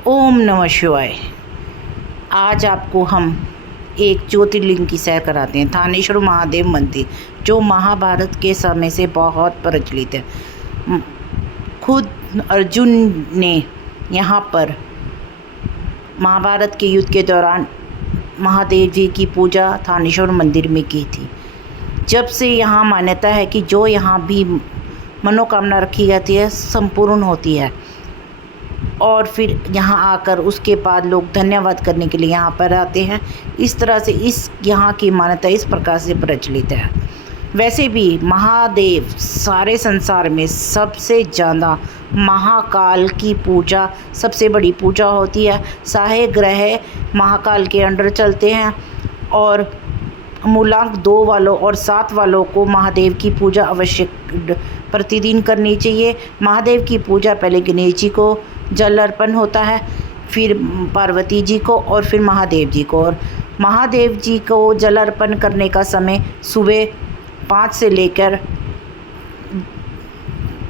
ओम नमः शिवाय। आज आपको हम एक ज्योतिर्लिंग की सैर कराते हैं। थानेश्वर महादेव मंदिर, जो महाभारत के समय से बहुत प्रचलित है। खुद अर्जुन ने यहाँ पर महाभारत के युद्ध के दौरान महादेव जी की पूजा थानेश्वर मंदिर में की थी। जब से यहाँ मान्यता है कि जो यहाँ भी मनोकामना रखी जाती है संपूर्ण होती है। और फिर यहाँ आकर उसके बाद लोग धन्यवाद करने के लिए यहाँ पर आते हैं। इस तरह से यहाँ की मान्यता इस प्रकार से प्रचलित है। वैसे भी महादेव सारे संसार में सबसे ज़्यादा महाकाल की पूजा सबसे बड़ी पूजा होती है। सारे ग्रह महाकाल के अंडर चलते हैं और मूलांक 2 वालों और 7 वालों को महादेव की पूजा अवश्य प्रतिदिन करनी चाहिए। महादेव की पूजा पहले गणेश जी को जल अर्पण होता है, फिर पार्वती जी को और फिर महादेव जी को। और महादेव जी को जल अर्पण करने का समय सुबह 5 से लेकर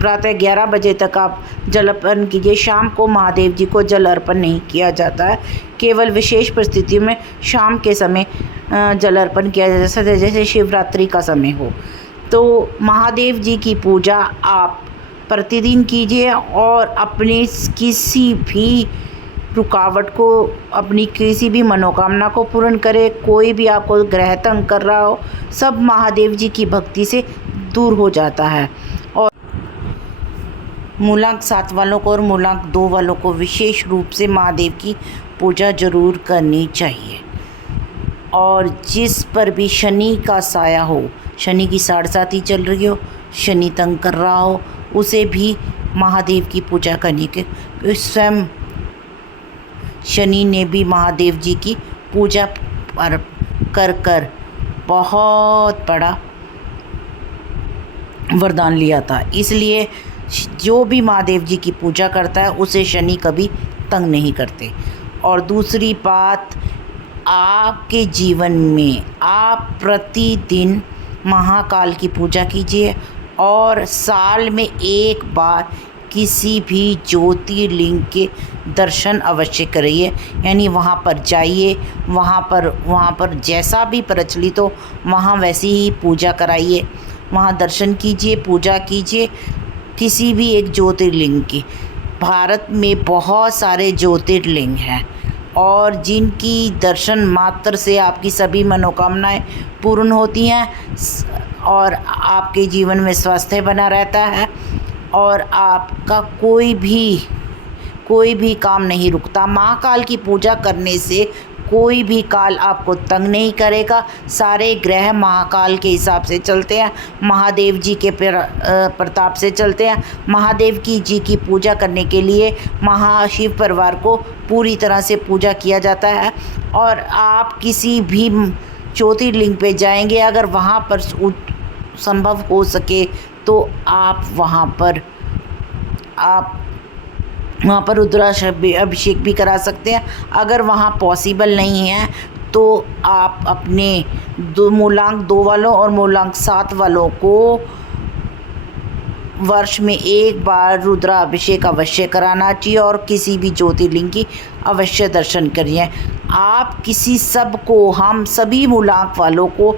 प्रातः 11 बजे तक आप जल अर्पण कीजिए। शाम को महादेव जी को जल अर्पण नहीं किया जाता है, केवल विशेष परिस्थितियों में शाम के समय जल अर्पण किया जाता है, जैसे शिवरात्रि का समय हो। तो महादेव जी की पूजा आप प्रतिदिन कीजिए और अपनी किसी भी रुकावट को, अपनी किसी भी मनोकामना को पूर्ण करें। कोई भी आपको ग्रह तंग कर रहा हो, सब महादेव जी की भक्ति से दूर हो जाता है। और मूलांक 7 वालों को और मूलांक 2 वालों को विशेष रूप से महादेव की पूजा जरूर करनी चाहिए। और जिस पर भी शनि का साया हो, शनि की 7.5 चल रही हो, शनि तंग कर रहा हो, उसे भी महादेव की पूजा करनी के स्वयं शनि ने भी महादेव जी की पूजा कर बहुत बड़ा वरदान लिया था। इसलिए जो भी महादेव जी की पूजा करता है उसे शनि कभी तंग नहीं करते। और दूसरी बात, आपके जीवन में आप प्रतिदिन महाकाल की पूजा कीजिए और साल में एक बार किसी भी ज्योतिर्लिंग के दर्शन अवश्य करिए। यानी वहाँ पर जाइए, वहाँ पर जैसा भी प्रचलित हो वहाँ वैसी ही पूजा कराइए, वहाँ दर्शन कीजिए, पूजा कीजिए किसी भी एक ज्योतिर्लिंग की। भारत में बहुत सारे ज्योतिर्लिंग हैं और जिनकी दर्शन मात्र से आपकी सभी मनोकामनाएं पूर्ण होती हैं और आपके जीवन में स्वास्थ्य बना रहता है और आपका कोई भी काम नहीं रुकता। महाकाल की पूजा करने से कोई भी काल आपको तंग नहीं करेगा। सारे ग्रह महाकाल के हिसाब से चलते हैं, महादेव जी के प्रताप से चलते हैं। महादेव जी की पूजा करने के लिए महाशिव परिवार को पूरी तरह से पूजा किया जाता है। और आप किसी भी ज्योतिर्लिंग पे जाएंगे, अगर वहाँ पर संभव हो सके तो आप वहाँ पर रुद्राभिषेक भी करा सकते हैं। अगर वहाँ पॉसिबल नहीं है तो आप अपने मूलांक 2 वालों और मूलांक 7 वालों को वर्ष में एक बार रुद्राभिषेक अवश्य कराना चाहिए और किसी भी ज्योतिर्लिंग की अवश्य दर्शन करिए। हम सभी मूलांक वालों को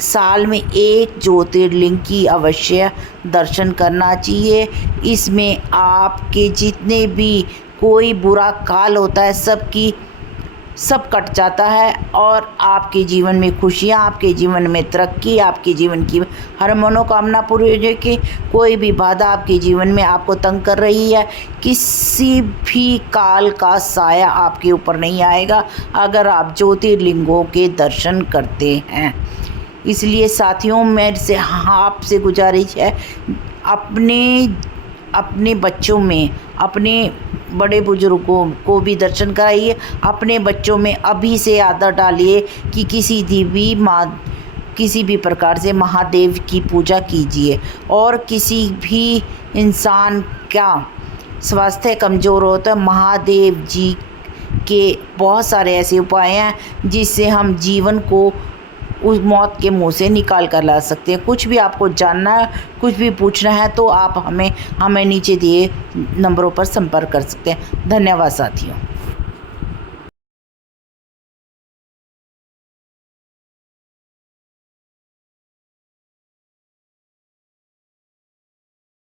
साल में एक ज्योतिर्लिंग की अवश्य दर्शन करना चाहिए। इसमें आपके जितने भी कोई बुरा काल होता है सब कट जाता है और आपके जीवन में खुशियाँ, आपके जीवन में तरक्की, आपके जीवन की हर मनोकामना पूरी हो जाएगी। कोई भी बाधा आपके जीवन में आपको तंग कर रही है, किसी भी काल का साया आपके ऊपर नहीं आएगा अगर आप ज्योतिर्लिंगों के दर्शन करते हैं। इसलिए साथियों, मेरे से आपसे गुजारिश है, अपने बच्चों में, अपने बड़े बुजुर्गों को भी दर्शन कराइए। अपने बच्चों में अभी से आदत डालिए कि किसी भी प्रकार से महादेव की पूजा कीजिए। और किसी भी इंसान का स्वास्थ्य कमज़ोर हो तो महादेव जी के बहुत सारे ऐसे उपाय हैं जिससे हम जीवन को उस मौत के मुंह से निकाल कर ला सकते हैं। कुछ भी आपको जानना है, कुछ भी पूछना है तो आप हमें नीचे दिए नंबरों पर संपर्क कर सकते हैं। धन्यवाद साथियों।